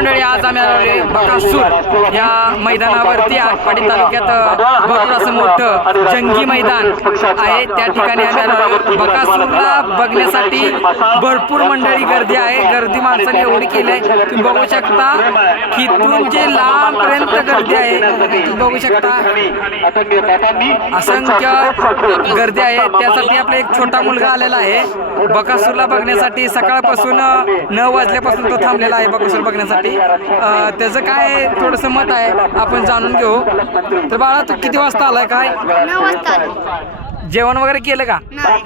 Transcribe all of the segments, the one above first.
मंडळी आज आम्ही आलोय बकासूर या मैदानावरती. आटपाडी तालुक्यात भरपूर असं मोठं जंगी मैदान आहे. त्या ठिकाणी आम्ही आलो बकासूरला बघण्यासाठी भरपूर मंडळी गर्दी आहे. गर्दी माणसाने एवढी केली आहे. तुम्ही बघू शकता तिथून जे लांबपर्यंत गर्दी आहे तुम्ही बघू शकता. असंख्य गर्दी आहे. त्यासाठी आपला एक छोटा मुलगा आलेला आहे. बकासूरला बघण्यासाठी सकाळपासून नऊ वाजल्यापासून तो थांबलेला आहे बकासूर बघण्यासाठी. त्याचं काय थोडंसं मत आहे आपण जाणून घेऊ. तर बाळा तू किती वाजता आलाय काय? नऊ वाजता आलो. जेवण वगैरे केलं का? नाही.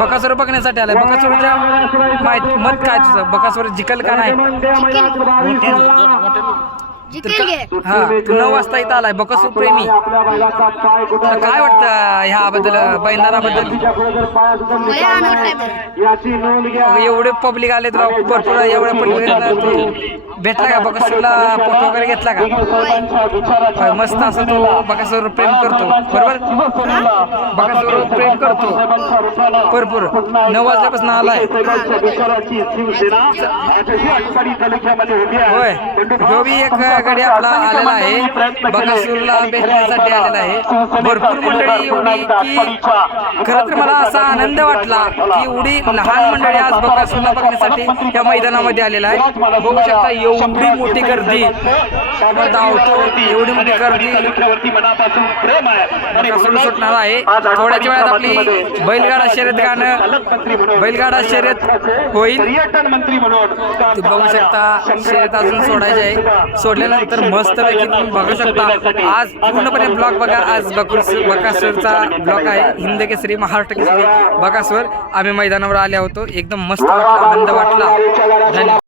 बकासूर बघण्यासाठी आलाय. बकासूरच्या माहीत मत काय तुझं? बकासूर जिकल का नाही? जिंकेल घे हा तू नऊ वाजता इथं आलाय. बकासूर प्रेमी. काय वाटतं ह्याबद्दल बैंदानाबद्दल लय आनंद बरं. एवढे पब्लिक आले तुला भरपूर एवढ्या पब्लिक तू भेटला का? बकासूरला फोटो वगैरे घेतला का? होय, मस्त असं तू बकासूर प्रेम करतो. बरोबर? बकासूर प्रेम करतो. भरपूर. नऊ वाजल्यापासून आलाय. होय. ह्यो बी एक गाडी आपला आलेला आहे. बकासूरला भेटण्यासाठी आलेला आहे. भरपूर मंडळी एवढी की खरं तर मला असा आनंद वाटला की एवढी लहान मंडळी आज बकासूरला बघण्यासाठी या मैदानामध्ये आलेला आहे. बघू शकता एवढी मोठी गर्दी. धावतो एवढी मोठी गर्दी. बकासूर सुटणार आहे. थोड्याच वेळात आपली बैलगाडा शर्यत गाणं बैलगाडा शर्यत होईल. बघू शकता शर्यत अजून सोडायचे आहे. सोडल्यानंतर मस्त पैकी तुम्ही बघू शकता. आज पूर्णपणे ब्लॉग बघा. आज बकुल बकासूरचा ब्लॉग आहे. हिंद केसरी महाराष्ट्र केसरी. बकासूर आम्ही मैदानावर आले होतो. एकदम मस्त वाटला आनंद वाटला. धन्यवाद.